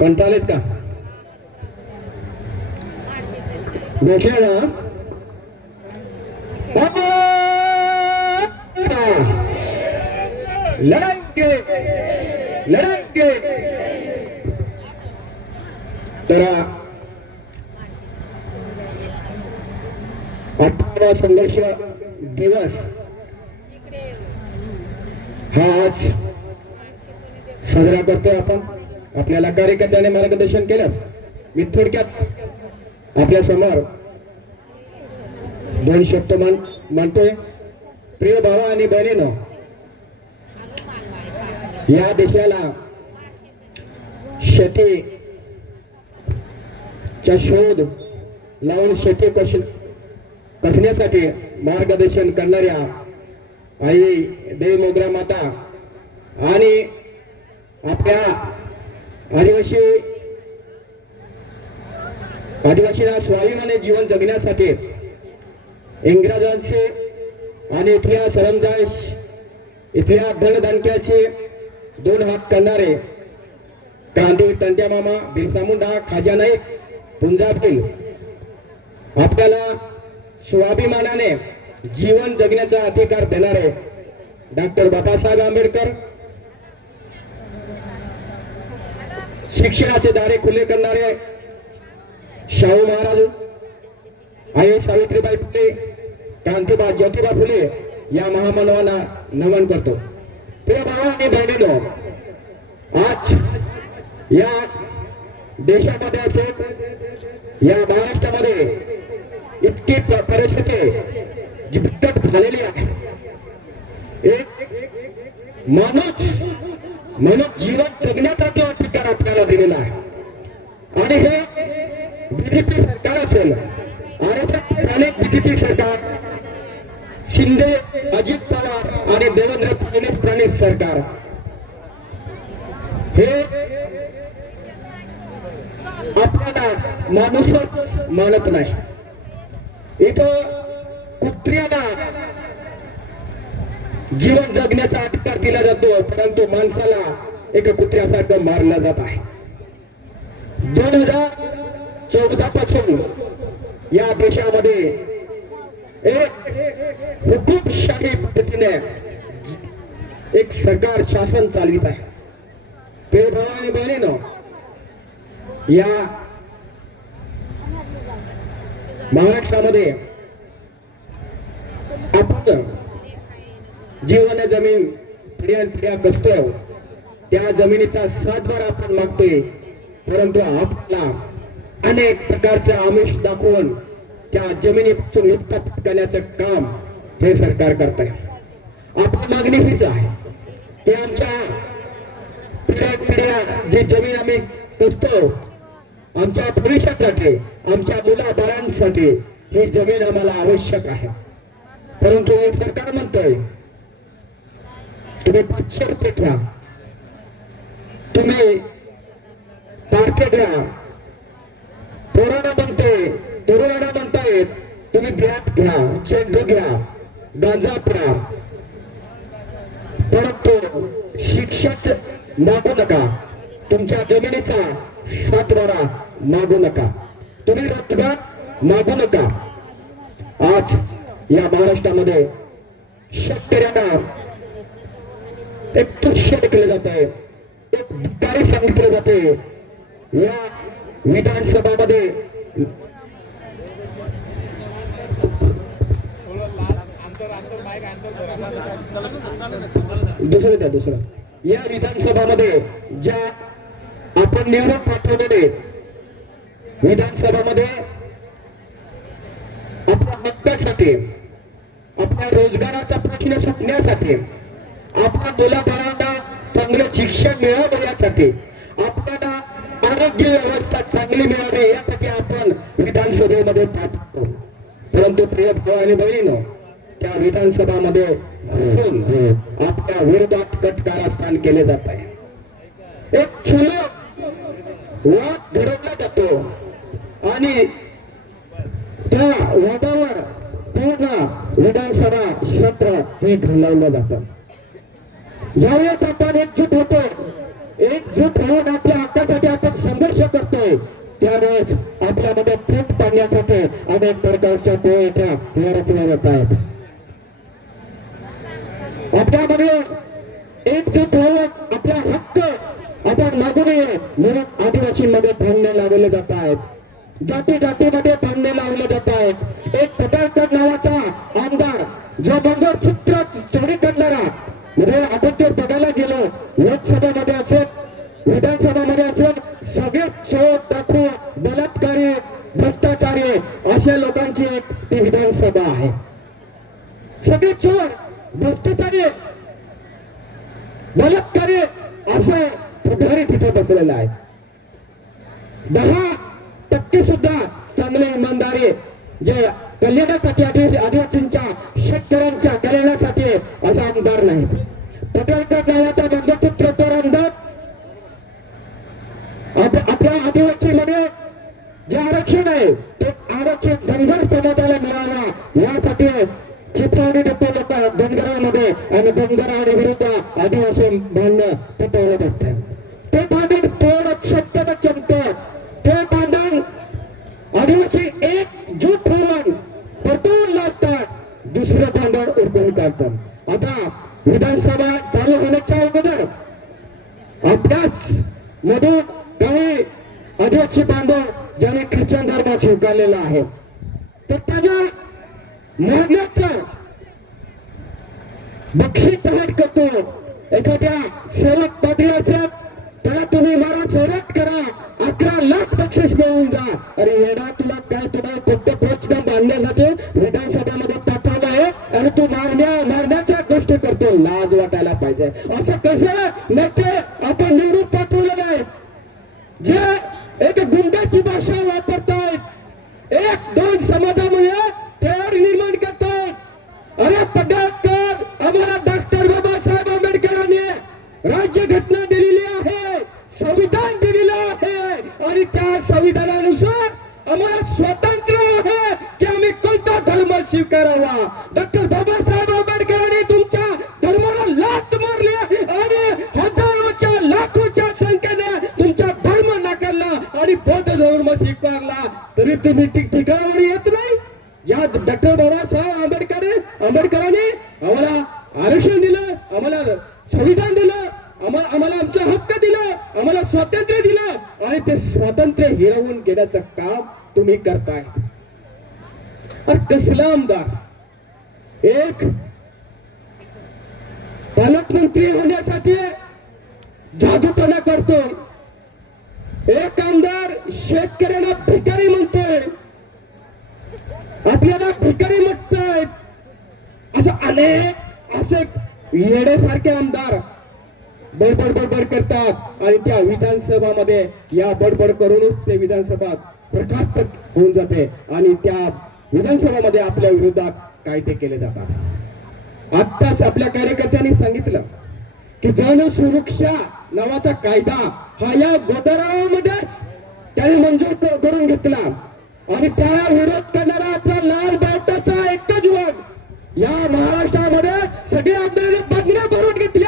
कंटाळेत का? भेटले ना लढाईगे. तर अठरावा संघर्ष दिवस हा आज साजरा करतोय आपण. आपल्याला कार्यकर्त्याने मार्गदर्शन केल्यास मी थोडक्यात आपल्यासमोर दोन शब्द मान मानतोय प्रिय भावा आणि बहिणीनं या देशाला शेतीचा शोध लावून शेती कश कसण्यासाठी मार्गदर्शन करणाऱ्या आई देवमोगरा माता आणि आपल्या आदिवासी आदिवासीला स्वाभिमाने जीवन जगण्यासाठी इंग्रजांचे आणि इथल्या सरंजाश इथल्या धनदानक्याचे दोन हात करणारे क्रांती तंट्या मामा बिरसा मुंडा खाजा नाईक पुंजाबील. आपल्याला स्वाभिमानाने जीवन जगण्याचा अधिकार देणारे डॉक्टर बाबासाहेब आंबेडकर. शिक्षणाचे दारे खुले करणारे शाहू महाराज आई सावित्रीबाई फुले क्रांतीबा ज्योतिबा फुले या महामानवाला नमन करतो. प्रिय भावा आणि आज या देशामध्ये असेल या महाराष्ट्रामध्ये इतकी परिस्थिती बिकट झालेली आहे. एक माणूस म्हणून जीवन जगण्याचा तो अधिकार आपल्याला दिलेला आहे. आणि हे बीजेपी सरकार असेल आणि अनेक बीजेपी सरकार शिंदे अजित पवार आणि देवेंद्र फडणवीस प्रणित सरकार. हे आपल्याला माणूसच मानत नाही. इथं कुत्र्याला जीवन जगण्याचा अधिकार दिला जातो परंतु माणसाला एका कुत्र्यासारखं मारला जात आहे. दोन हजार चौदा पासून या देशामध्ये एक हुकुमशाही एक सरकार शासन चालवित आहे. पेभाव आणि बहिणीनं या महाराष्ट्रामध्ये आपण जीवन जमीन पिढ्यान पिढ्या कसतोय त्या जमिनीचा सातबार आपण मागतोय परंतु आपल्याला अनेक प्रकारचे आमिष दाखवून त्या जमिनीपासून मुक्त करण्याचं काम हे सरकार करत आहे आपली मागणी हीच आहे की आमच्या पिढ्या पिढ्या जी जमीन आम्ही करतो आमच्या भविष्यासाठी आमच्या मुलाबाळांसाठी ही जमीन आम्हाला आवश्यक आहे. परंतु एक सरकार म्हणतंय तुम्ही पाचशे रुपये घ्या तुम्ही तारखे घ्या. पोरांना म्हणते तरुणांना म्हणतायत तुम्ही बॅट घ्या चेंडू घ्या गांजा प्या परंतु शिक्षक मागू नका. तुमच्या जमिनीचा सातवारा मागू नका. तुम्ही रोजगार मागू नका. आज या महाराष्ट्रामध्ये शेतकऱ्यांना एक तुच्छ केलं जात आहे एक भिकारी सांगितलं जाते या विधानसभामध्ये दुसरं द्या दुसरं. या विधानसभामध्ये ज्या आपण निवडून पाठवलेले विधानसभामध्ये आपल्या हक्कासाठी आपल्या रोजगाराचा प्रश्न सुटण्यासाठी आपल्या मुलाबाळांना चांगलं शिक्षण मिळावं यासाठी आपल्याला आरोग्य व्यवस्था चांगली मिळावी यासाठी आपण विधानसभेमध्ये पाठवतो. परंतु प्रिय भाऊ आणि बहिणीनं त्या विधानसभामध्ये घुसून आपल्या विरोधात कट कारस्थान केले जात आहे. एक क्षुल्लक वाद घडवला जातो आणि त्या वादावर पूर्ण विधानसभा सत्र हे घालवलं जात. ज्यावेळेस आपण एकजूट होतो एकजूट होऊन आपल्या हक्कासाठी आपण संघर्ष करतोय त्यावेळेस आपल्यामध्ये फूट पाडण्यासाठी अनेक प्रकारच्या कोयत्या या रचल्या जात आहेत. आपल्यामध्ये एकजूट होऊन आपला हक्क आपण मागू नये म्हणून आदिवासींमध्ये भांडणे लावले जात आहेत. जाती जातीमध्ये भांडणे लावले जात आहेत. एक पटाळकर नावाचा आमदार जो म्हणजे मंगळसूत्र चोरी करणारा. म्हणजे आपण ते बघायला गेलो लोकसभेमध्ये असेल विधानसभामध्ये असेल सगळे चोर डाकू बलात्कारी भ्रष्टाचारी अशा लोकांची एक ती विधानसभा आहे. सगळे चोर भ्रष्टाचारी बलात्कारी असं प्रभारी तिथे बसलेलं आहे. दहा टक्के सुद्धा चांगले इमानदारी जे कल्याणासाठी आदि- आदिवासींच्या शेतकऱ्यांच्या कल्याणासाठी असा आमदार नाहीत. पटेलकर नावाचा मंगळसूत्र तर आमदार आपल्या आदिवासीमध्ये जे आरक्षण आहे ते आरक्षण धनगर समाजाला मिळावा यासाठी चित्रवणी देतो लोक डोंगरामध्ये आणि धनगर आणि विरुद्ध आदिवासी भांडण पेटवलं जातं ते भांडण थोडं शक्यता चमतं ते भांडण आदिवासी एकजूट होऊन पटवून लागतात दुसरं भांडण उरकून काढतात. आता विधानसभा चालू होण्याच्या अगोदर आपल्याच मधून काही आदिवासी बांधव ज्याने ख्रिश्चन धर्म स्वीकारलेला आहे. तर त्याच्या मागण्याचं बक्षीस पहाट करतो. एखाद्या सेवक पदी त्याला तुम्ही मला सोडत करा. अकरा लाख बक्षीस मिळवून जा. अरे येडा तुला काय तुला फक्त प्रश्न बांधण्यासाठी विधानसभेमध्ये पाठवलं आहे आणि तू मारण्या मारण्याच्या गोष्टी करतो. लाज वाटायला पाहिजे. असं कसं? नेते आपण निवडून पाठवलं नाही. जे एक गुंडाची भाषा वापरतायत एक दोन समाजामध्ये तेर निर्माण करतात अरे पडळकर आम्हाला डॉक्टर बाबासाहेब आंबेडकरांनी राज्य घटना दिलेली आहे संविधान दिलेलं आहे आणि त्या संविधानात आम्हाला स्वातंत्र्य आहे की आम्ही कोणता धर्म स्वीकारावा डॉक्टर बाबासाहेब आंबेडकरांनी तुमच्या धर्माला लात मारली आणि हजारोच्या लाखोच्या संख्येने तुमचा धर्म नाकारला आणि बौद्ध धर्म स्वीकारला तरी तुम्ही ठिकठिकाणावर येत नाही या डॉक्टर बाबासाहेब आंबेडकर आंबेडकरांनी आम्हाला आरक्षण दिलं आम्हाला संविधान दिलं आम्हाला आम्हाला आमचा हक्क दिला आम्हाला स्वातंत्र्य दिलं आणि ते स्वातंत्र्य करण्याचं काम तुम्ही करताय. कसला आमदार एक पालकमंत्री होण्यासाठी जादूपणा करतोय एक आमदार शेतकऱ्यांना भिकारी म्हणतोय. आपल्याला भिकारी म्हणतोय. असं अनेक असे येण्यासारखे आमदार बडबड बडबड करतात. आणि त्या विधानसभामध्ये या बडबड करूनच ते विधानसभा प्रकाश होऊन जाते. आणि त्या विधानसभामध्ये आपल्या विरोधात कायदे केले जातात. आत्ताच आपल्या कार्यकर्त्यांनी सांगितलं की जन सुरक्षा नावाचा कायदा हा या गोदरामध्ये त्याने मंजूर करून घेतला. आणि त्याला विरोध करणारा आपला लाल बावटाचा एकच वर्ग या महाराष्ट्रामध्ये सगळे आपल्याला बंगल्या भरून घेतली.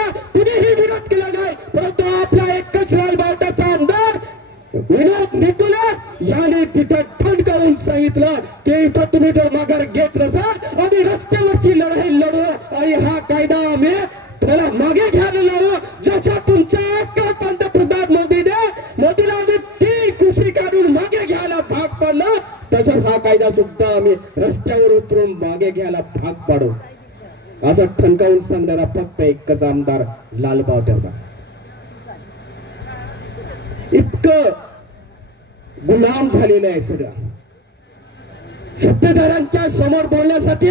फक्त एकच आमदार लालबाव त्याचा इतकं गुलाम झालेलं आहे सगळं. सत्तेदारांच्या समोर बोलण्यासाठी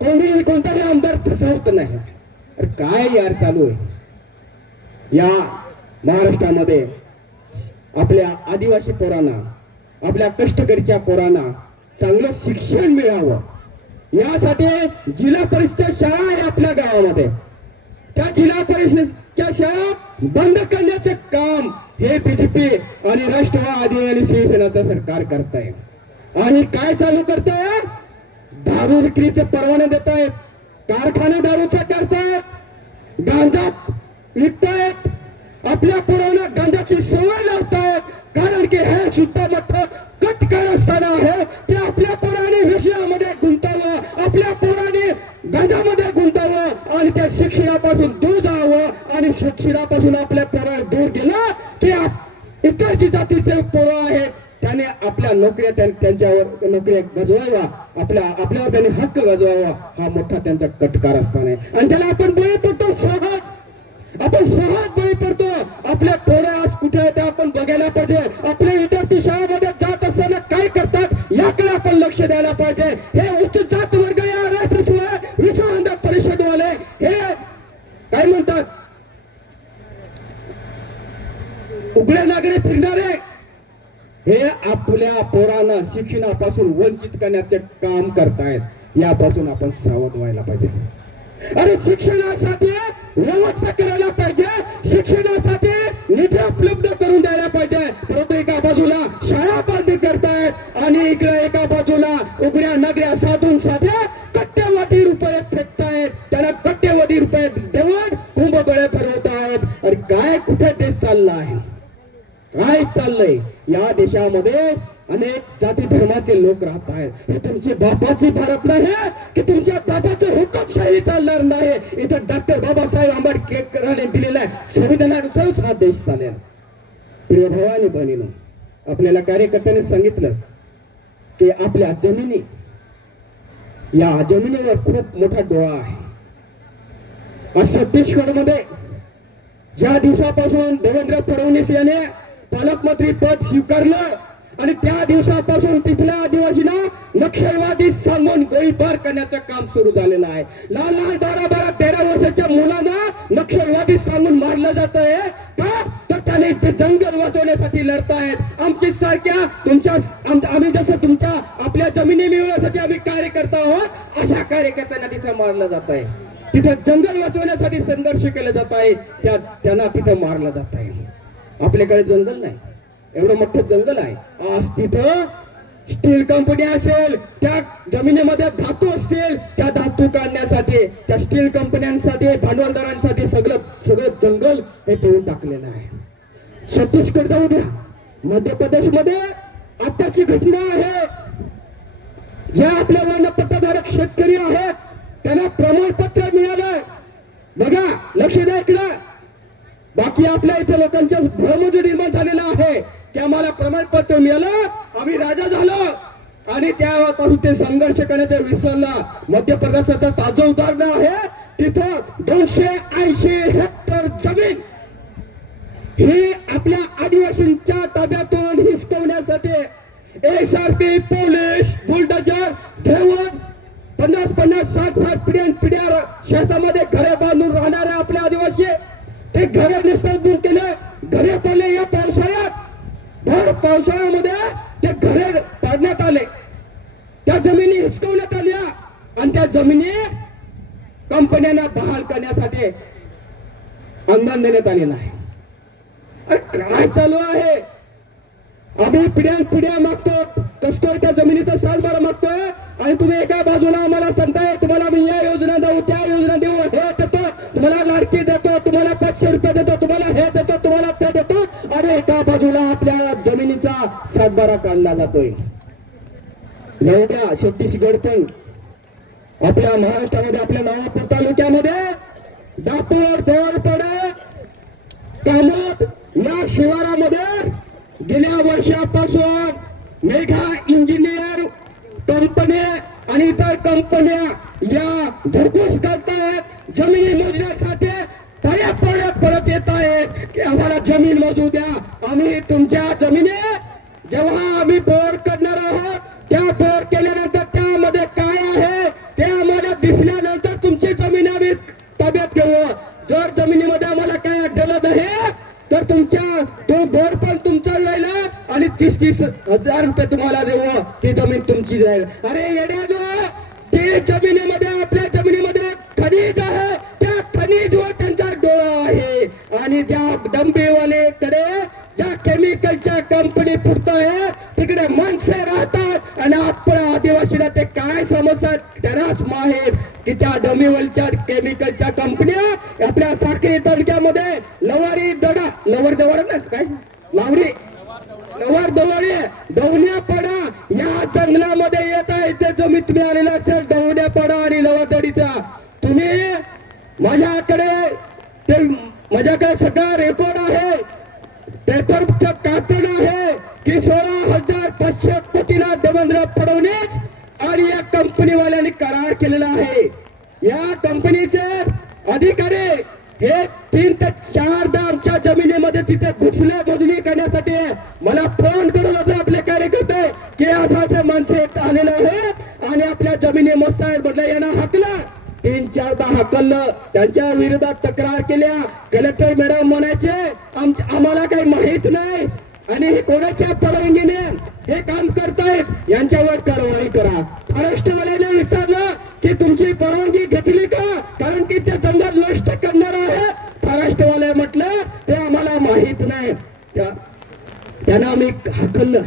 कोणी कोणताही आमदार ठसवत नाही. अरे काय यार चालू आहे? या महाराष्ट्रामध्ये आपल्या आदिवासी पोरांना आपल्या कष्टकरीच्या पोरांना चांगलं शिक्षण मिळावं. यासाठी जिल्हा परिषद शाळा आहे आपल्या गावामध्ये. त्या जिल्हा परिषदच्या शाळा बंद करण्याचे काम हे बीजेपी आणि राष्ट्रवादी आणि शिवसेनाचं सरकार करत आहे आणि काय चालू करत आहे दारू विक्रीचे परवाने देत आहेत कारखाने दारूचा करतायत गांजा विकतायत. आपल्या पुरवण्या गांजाची सवय लावतायत. कारण की हे सुद्धा मोठं कटकार असताना आहे. ते आपल्या पुराने विषय आपल्या पोराने गांजामध्ये गुंतावं आणि त्या शिक्षणापासून दूर जावं आणि शिक्षणापासून आपल्या पोरा दूर गेलं की इतर जी जातीचे पोरं आहेत त्याने आपल्या नोकऱ्या त्यांच्यावर नोकऱ्या गजवावा आपल्या आपल्यावर त्याने हक्क गजवावा. हा मोठा त्यांचा कटकार असताना आहे. आणि त्याला आपण बळी पडतो सहज. आपण सहज बळी पडतो. आपल्या पोरं आज कुठे आहे ते आपण बघायला पाहिजे. आपल्या विद्यार्थी शाळेमध्ये जात असताना काय करतात? याकडे आपण लक्ष द्यायला पाहिजे. हे उच्च जात वर्ग काय म्हणतात? उघड्या नागडे फिरणारे. हे आपल्या पोरांना शिक्षणापासून वंचित करण्याचे काम करतायत. यापासून आपण सावध व्हायला पाहिजे. अरे शिक्षणासाठी व्यवस्था करायला पाहिजे. शिक्षणासाठी निधी उपलब्ध या अनेक जाती धर्माचे लोक राहत आहेत. हे तुमची बापाची भारत नाही की तुमच्या बापाचं हुकमशाही चालणार नाही इथं डॉक्टर बाबासाहेब आंबेडकरांनी आहे. संविधानानुसारच हा देश चालेल. प्रिय भावानी बहिणीनं आपल्याला कार्यकर्त्याने सांगितलं की आपल्या जमिनी या जमिनीवर खूप मोठा डोळा आहे. आज छत्तीसगडमध्ये ज्या दिवसापासून देवेंद्र फडणवीस याने पालकमंत्री पद स्वीकारलं आणि त्या दिवसापासून तिथल्या आदिवासींना नक्षलवादी सांगून गोळीबार करण्याचं काम सुरू झालेलं आहे. लहान लहान बारा बारा तेरा वर्षाच्या मुलांना नक्षलवादी सांगून मारलं जात आहे का? तर त्याने ते जंगल वाचवण्यासाठी लढतायत. आमची सारख्या तुमच्या आम्ही जसं तुमच्या आपल्या जमिनी मिळवण्यासाठी आम्ही कार्य आहोत अशा कार्यकर्त्यांना तिथं मारलं जात आहे तिथं जंगल वाचवण्यासाठी संघर्ष केला जात आहे त्या त्यांना तिथं मारलं जात आहे आपल्याकडे जंगल नाही. एवढं मोठं जंगल आहे. आज तिथं स्टील कंपनी असेल त्या जमिनीमध्ये धातू असतील त्या धातू काढण्यासाठी त्या स्टील कंपन्यांसाठी भांडवलदारांसाठी सगळं सगळं जंगल हे देऊन टाकलेलं आहे. छत्तीसगड जाऊ द्या. मध्य प्रदेशमध्ये आताची घटना आहे. जे आपल्या वर्णपट्टाधारक शेतकरी आहेत त्यांना प्रमाणपत्र मिळालं बघा लक्ष द्या इकडं. बाकी आपल्या इथे लोकांच्या भ्रमज निर्माण झालेला आहे. की आम्हाला प्रमाणपत्र मिळालं आम्ही राजा झालो. आणि त्यापासून ते संघर्ष करण्याचा विसरला. मध्य प्रदेशाचं ताजं उदाहरण आहे. तिथं दोनशे ऐंशी हेक्टर जमीन ही आपल्या आदिवासींच्या ताब्यातून हिसकवण्यासाठी S R P police bulldozer ठेवून पन्नास पन्नास साठ साठ पिढ्यान पिढ्या शेतामध्ये घरे बांधून राहणाऱ्या आपल्या आदिवासी ते घरे निष्ठाबून केले. घरे पडले या पावसाळ्यात. भर पावसाळ्यामध्ये ते घरे पाडण्यात आले. त्या जमिनी हिसकवण्यात आल्या. आणि त्या जमिनी कंपन्यांना बहाल करण्यासाठी अनुदान देण्यात आलेलं आहे अरे काय चालू आहे? आम्ही पिढ्या पिढ्या मागतो. कसतोय त्या जमिनीचा सातबारा मागतोय. आणि तुम्ही एका बाजूला आम्हाला सांगताय तुम्हाला मी या योजना देऊ त्या योजना देऊ हे तुम्हाला लाडकी देतो तुम्हाला पाचशे रुपये देतो तुम्हाला हे देतो तुम्हाला ते देतो. आणि एका बाजूला आपल्या जमिनीचा सातबारा काढला जातोय. एवढ्या छत्तीसगड पण आपल्या महाराष्ट्रामध्ये आपल्या नवापूर तालुक्यामध्ये दापोर देवळपडे कामत या शिवारामध्ये गेल्या वर्षापासून मेघा इंजिनियर कंपन्या आणि इतर कंपन्या या घरघुस करतायत. जमिनी मोजण्यासाठी पाया पडत परत येत आहेत की आम्हाला जमीन द्या. आम्ही तुमच्या जमिनी जेव्हा आम्ही बोर करणार आहोत त्या बोर केल्यानंतर त्यामध्ये काय आहे ते आम्हाला दिसल्यानंतर तुमची जमीन आम्ही ताब्यात घेऊ. जर जमिनीमध्ये आम्हाला काय आढळलं नाही तर तुमच्या तो बोर पण तुमचा जाईल आणि तीस तीस हजार रुपये तुम्हाला देऊ ती जमीन तुमची जाईल. अरे येड्या तिकडे माणसे राहतात आणि आपल्या आदिवासीला ते काय समजतात त्यांनाच माहीत की त्या डंबेवालच्या केमिकलच्या कंपन्या आपल्या साखरी तालुक्यामध्ये लवारी दडा लवर दवड ना काय? लावडी लवार दवडे दवण्यापाडा या जंगलामध्ये येत आहे ते जमीन तुम्ही आलेला असेल दवण्यापाडा आणि लवादडीचा तुम्ही माझ्याकडे ते माझ्याकडे सगळा रेकॉर्ड आहे. पेपरचं कातड आहे. की सोळा हजार पाचशे कोटीला देवेंद्र फडणवीस आणि या कंपनीवाल्यांनी करार केलेला आहे. या कंपनीचे अधिकारी हे तीन ते चारदा आमच्या जमिनीमध्ये तिथे घुसले बोजणी करण्यासाठी मला फोन करत होते आपले कार्यकर्ते की असं असे माणसे आलेले आहेत आणि आपल्या जमिनी मस्त आहेत म्हटलं यांना हकलं. तीन चारदा हकललं. त्यांच्या विरोधात तक्रार केल्या. कलेक्टर मॅडम म्हणायचे आम- आम्हाला काही माहीत नाही. आणि हे कोणाच्या परवानगीने हे काम करतायत. यांच्यावर कारवाई करा. फॉरेस्टवाल्याने विचारलं की तुमची परवानगी घेतली का? कारण की ते जंगल नष्ट करणार आहे फॉरेस्टवाल्या म्हटलं ते आम्हाला माहीत नाही. त्यांना आम्ही हाकललं.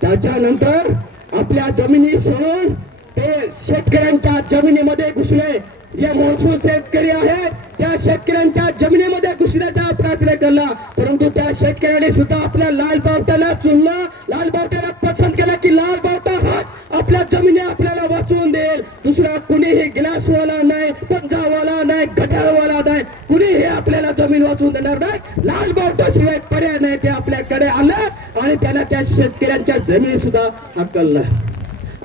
त्याच्यानंतर आपल्या जमिनी सोडून ते शेतकऱ्यांच्या जमिनीमध्ये घुसले. जे महसूल शेतकरी आहेत त्या शेतकऱ्यांच्या जमिनीमध्ये घुसण्याचा प्रयत्न केला. परंतु त्या शेतकऱ्याने सुद्धा आपल्या लाल बावट्याला चुनलं. लाल बावट्याला पसंत केला की लाल बावटा हात आपल्या जमिनी आपल्याला वाचवून देईल. दुसरा कुणीही गिलासवाला नाही पंजावाला नाही गटारवाला नाही. कुणीही आपल्याला जमीन वाचवून देणार नाही. लाल बावटा शिवाय पर्याय नाही ते आपल्याकडे आलं आणि त्याला त्या शेतकऱ्यांच्या जमीन सुद्धा हकललं.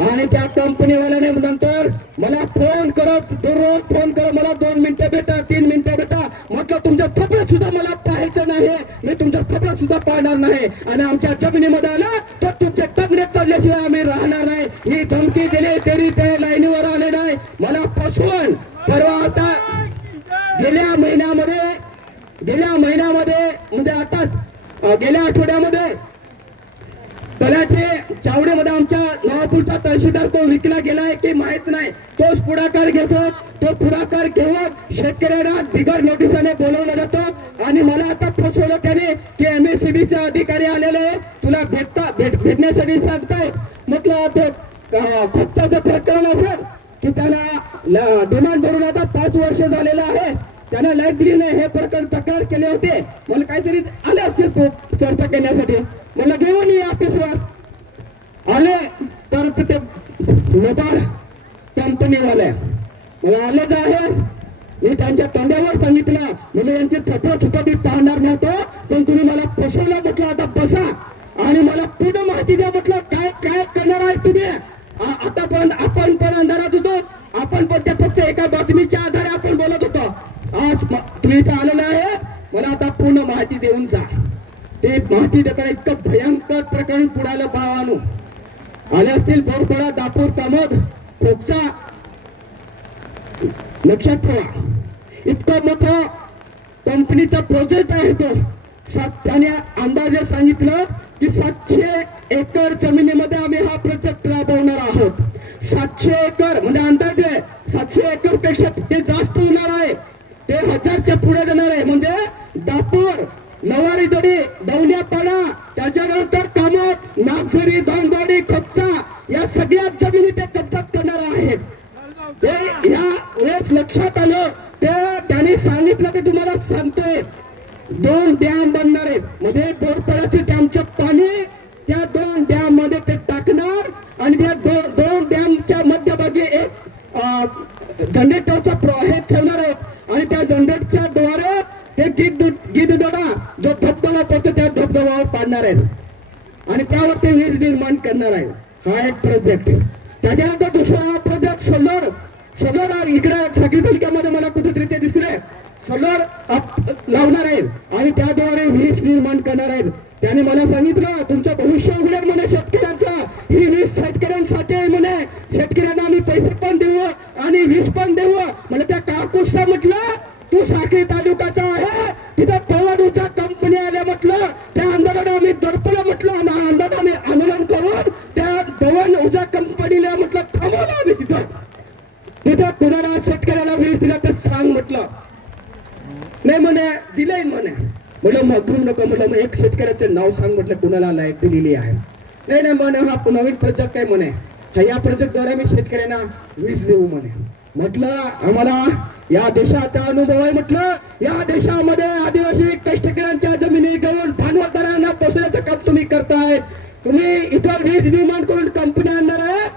आणि त्या कंपनीवाल्याने नंतर मला फोन करत दररोज फोन करत मला दोन मिनिटं भेटा तीन मिनिटं भेटा. म्हटलं तुमच्या थोपड्यात सुद्धा मला पाहायचं नाही. मी तुमच्या थोपड्यात सुद्धा पाहणार नाही. आणि आमच्या जमिनीमध्ये आला तर तुमचे तज्ञ तडल्याशिवाय आम्ही राहणार नाही. ही धमकी दिली तरी ते लाईनीवर आले नाही. मला फसवून परवा आता गेल्या महिन्यामध्ये गेल्या महिन्यामध्ये म्हणजे आताच गेल्या आठवड्यामध्ये तलाठी चावडीमध्ये आमच्या नवापूरचा तहसीलदार तो विकला गेलाय की माहीत नाही. तोच पुढाकार घेतो तो पुढाकार घेऊन शेतकऱ्यांना बिगर नोटिसाने बोलवला जातो. आणि मला आता फसवलं त्याने की एम ए सी चे अधिकारी आलेले तुला भेटता भेट भेटण्यासाठी सांगताय म्हटलं ते अं, प्रकरण असेल की त्याला डिमांड भरून आता पाच वर्ष झालेलं आहे. त्यानं लाइट दिली नाही हे प्रकरण तक्रार केले होते. मला काहीतरी आले असतील खूप चर्चा करण्यासाठी मला घेऊन ये ऑफिसवर आले तर ते नेपाळ कंपनीवाले मला आले तर आहे मी त्यांच्या तोंडावर सांगितलं. म्हणजे यांचे थपड सुद्धा मी पाहणार नव्हतो. पण तुम्ही मला फसवला म्हटलं आता बसा. आणि मला पुढे माहिती द्या म्हटलं काय काय करणार आहे तुम्ही? आता पण आपण पण अंधारात होतो. आपण पण ते फक्त एका बातमीच्या आधारे आपण बोलत होतो. आज तुम्ही इथं आलेलं आहे. मला आता पूर्ण माहिती देऊन जा. ते माहिती देताना इतकं भयंकर प्रकरण पुढालं भावानू आले असतील बोरपडा दापूर कामोद खोकचा. लक्षात ठेवा. इतकं मोठं कंपनीचा प्रोजेक्ट आहे तो. सात त्याने अंदाजे सांगितलं की सातशे एकर जमिनीमध्ये आम्ही हा प्रोजेक्ट राबवणार आहोत. सातशे एकर म्हणजे अंदाजे सातशे एकरपेक्षा ते जास्त होणार आहे. ते हजारच्या पुढे देणार आहे. म्हणजे दापूर नवारी दडी दौल्यापाडा त्याच्यानंतर कामत नागझरी धनबाडी खपचा या सगळ्या जमिनी ते कब्जात करणार आहेत. ते या वेळेस लक्षात आलं ते त्यांनी सांगितलं की तुम्हाला सांगतोय. दोन डॅम बनणार आहेत म्हणजे बोरपडाचे डॅमचं पाणी त्या दोन डॅममध्ये ते टाकणार आणि त्या दो- दोन डॅमच्या मध्यभागी एक जनरेटरचा प्र हे ठेवणार आहेत आणि त्या जनरेटरच्या द्वारे ते गिद गिददडा जो धबधबा पडतो त्या धबधब्यावर पाडणार आहेत आणि त्यावर ते वीज निर्माण करणार आहे हा एक प्रोजेक्ट त्याच्यानंतर दुसरा हा प्रोजेक्ट सोलर सोलर इकडे सगळी तालुक्यामध्ये मला कुठेतरी ते दिसले सोलर लावणार आहेत आणि त्याद्वारे वीज निर्माण करणार आहेत त्याने मला सांगितलं तुमचं भविष्य उघडेल म्हणे शेतकऱ्यांचं ही वीज शेतकऱ्यांसाठी आहे म्हणे शेतकऱ्यांना आम्ही पैसे पण देऊ आणि वीज पण देऊ मला त्या काकुसला म्हटलं तू साखळी तालुक्याचा आहे तिथं पवन ऊर्जा कंपनी आल्या म्हटलं त्या आंदोलन आम्ही दडपलं म्हटलं आम्ही आंदोलन आम्ही आंदोलन करून त्या पवन ऊर्जा कंपनीला म्हटलं थांबवलं आम्ही तिथं नाही म्हणे दिलंय म्हणे म्हटलं मग घेऊ नको म्हटलं मग एक शेतकऱ्याचं नाव सांग म्हटलं कुणाला लाइट दिलेली आहे? नाही ना म्हणे हा नवीन प्रोजेक्ट काय म्हणे. हा या प्रोजेक्टद्वारे मी शेतकऱ्यांना वीज देऊ म्हणे. म्हटलं आम्हाला या देशाचा अनुभव आहे म्हटलं. या देशामध्ये आदिवासी कष्टकऱ्यांच्या जमिनी घेऊन भांडवलदारांना पोचण्याचं काम तुम्ही करताय. तुम्ही इथं वीज निर्माण करून कंपन्या आणणार आहे.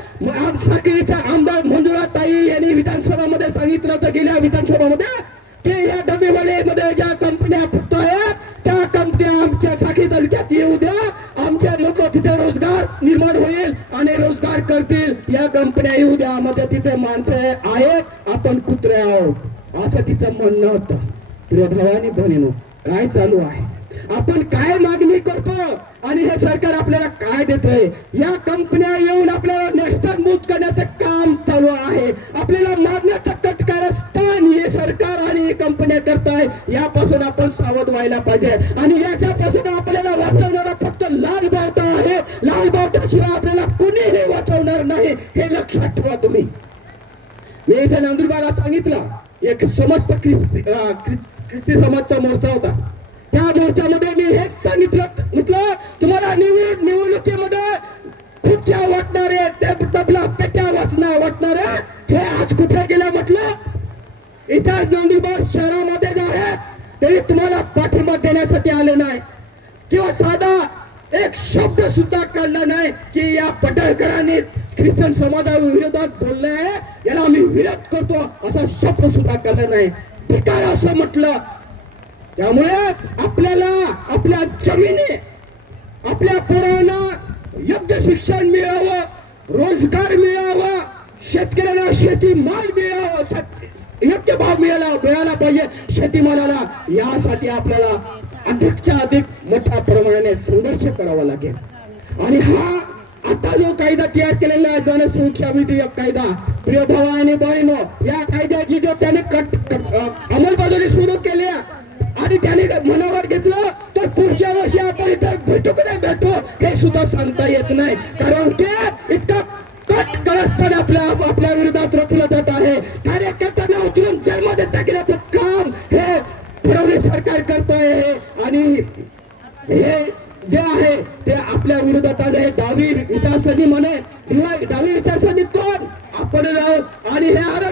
आमदार मंजुळा ताई यांनी विधानसभामध्ये सांगितलं होतं गेल्या विधानसभामध्ये की या डबेवाले मध्ये ज्या कंपन्या कंपन्या येऊ द्या मध्ये तिथे माणसं आहेत आपण कुत्रे आहोत. असं तिचं म्हणणं होतं. प्रिय भावानी बहिणीनो काय चालू आहे? आपण काय मागणी करतो? आणि हे सरकार आपल्याला काय देतय? या कंपन्या येऊन आपल्याला नेस्तनभूत करण्याचं काम चालू आहे. आपल्याला मागण्याचं कटकारस्थान हे सरकार आणि हे कंपन्या करताय. यापासून आपण सावध व्हायला पाहिजे. आणि याच्यापासून आपल्याला वाचवणं लाल बावटाशिवाय आपल्याला कुणीही वाचवणार नाही हे लक्षात ठेवा तुम्ही. मी इथे नंदुरबारला सांगितलं एक समस्त ख्रिस्ती ख्रिस्ती समाजचा मोर्चा होता. त्या मोर्चामध्ये मी हेच सांगितलं म्हटलं तुम्हाला निवड निवडणुकीमध्ये खुर्च्या वाटणारे ते आपला पेट्या वाचणार वाटणारे हे आज कुठे गेलं म्हटलं? इथं नंदुरबार शहरामध्ये जे आहे ते तुम्हाला पाठिंबा देण्यासाठी आले नाही. किंवा साधा एक शब्द सुद्धा काढला नाही की या पटळकरांनी ख्रिश्चन समाजाविरोधात बोलले आहे. याला आम्ही विरोध करतो असा शब्द सुद्धा काढला नाही. धिकार असं म्हटलं. त्यामुळे आपल्याला आपल्या जमिनी आपल्या पोरांना योग्य शिक्षण मिळावं रोजगार मिळावा शेतकऱ्यांना शेती माल मिळावं शेत- योग्य भाव मिळाला मिळाला पाहिजे. शेतीमालाला यासाठी आपल्याला अधिकच्या अधिक मोठ्या प्रमाणाने संघर्ष करावा लागेल. आणि हा आता जो कायदा तयार केलेला आहे जनसुरक्षा विधेयक कायदा प्रिय भावा आणि बहिणो या कायद्याची जो त्याने कट अंमलबजावणी सुरू केली आणि त्याने मनावर घेतलं तर पुढच्या वर्षी आपण इथं भेटू की नाही भेटू हे सुद्धा सांगता येत नाही. कारण ते इतकं कट करस्तर आपल्या आपल्या विरोधात रचलं जात आहे. कार्यकर्त्यांना उचलून जेलमध्ये टाकण्याचं काम हे फडणवीस सरकार करतोय आणि हे जे आहे ते आपल्या विरोधात आले डावी विचारसरणी म्हणे किंवा डावी विचारसरणी कोण? आपण आहोत आणि हे आर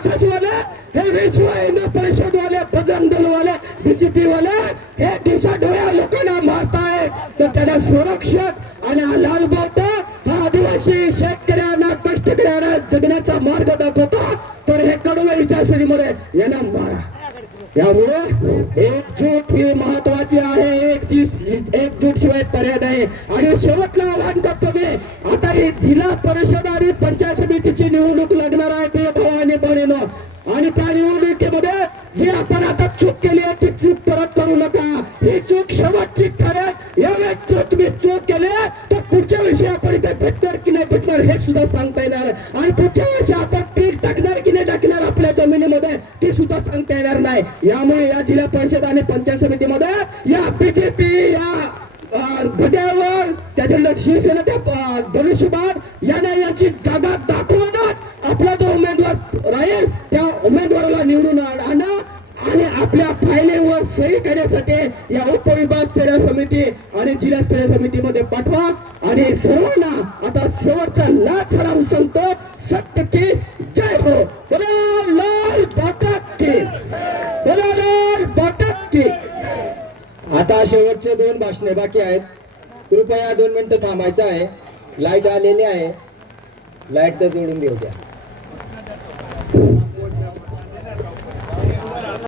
हे विश्व हिंदू परिषद वाले बजरंग दल वाले बीजेपी वाले हे दिशा डोळ्या लोकांना मारताय. तर त्याला सुरक्षक आणि हा लाल बावटा हा आदिवासी शेतकऱ्यांना कष्टकऱ्यांना जगण्याचा मार्ग दाखवतो. तर हे कडवे विचारसरणीमुळे यांना मारा. त्यामुळे एकजूट ही महत्वाची आहे एक एकजूट शिवाय पर्याय नाही. आणि शेवटला आव्हान करतो मी. आता ही जिल्हा परिषद आणि पंचायत समितीची निवडणूक लागणार आहे ते भाऊ आणि बहिणीनो. आणि त्या निवडणुकीमध्ये जी आपण आता चूक केली आहे ती चूक परत करू नका. ही चूक शेवटची ठरेल यावेळेस जर तुम्ही चूक केली तर पुढच्या विषयी आपण इथे भेटणार की नाही भेटणार हे सुद्धा सांगता येणार. आणि पुढच्या यामुळे या जिल्हा परिषद आणि पंचायत समितीमध्ये या बीजेपी या भट्यावर घड्यावर शिवसेना त्या धनुष्यबाण यांना याची जागा दाखवणार. आपला जो उमेदवार राहील त्या उमेदवाराला निवडून आणा आणि आपल्या फायलेवर सही करण्यासाठी या उपविभाग स्तरीय समिती आणि जिल्हा स्तरीय समितीमध्ये पाठवा. आणि सर्वांना आता शेवटचा लाख सलाम सांगतो. सत्य की जय हो बोला लाल बाटक की बोला लाल बाटक की आता शेवटचे दोन भाषणे बाकी आहेत. कृपया दोन मिनिटं थांबायचं आहे. लाइट आलेली आहे. लाइट तर जोडून देऊ द्या.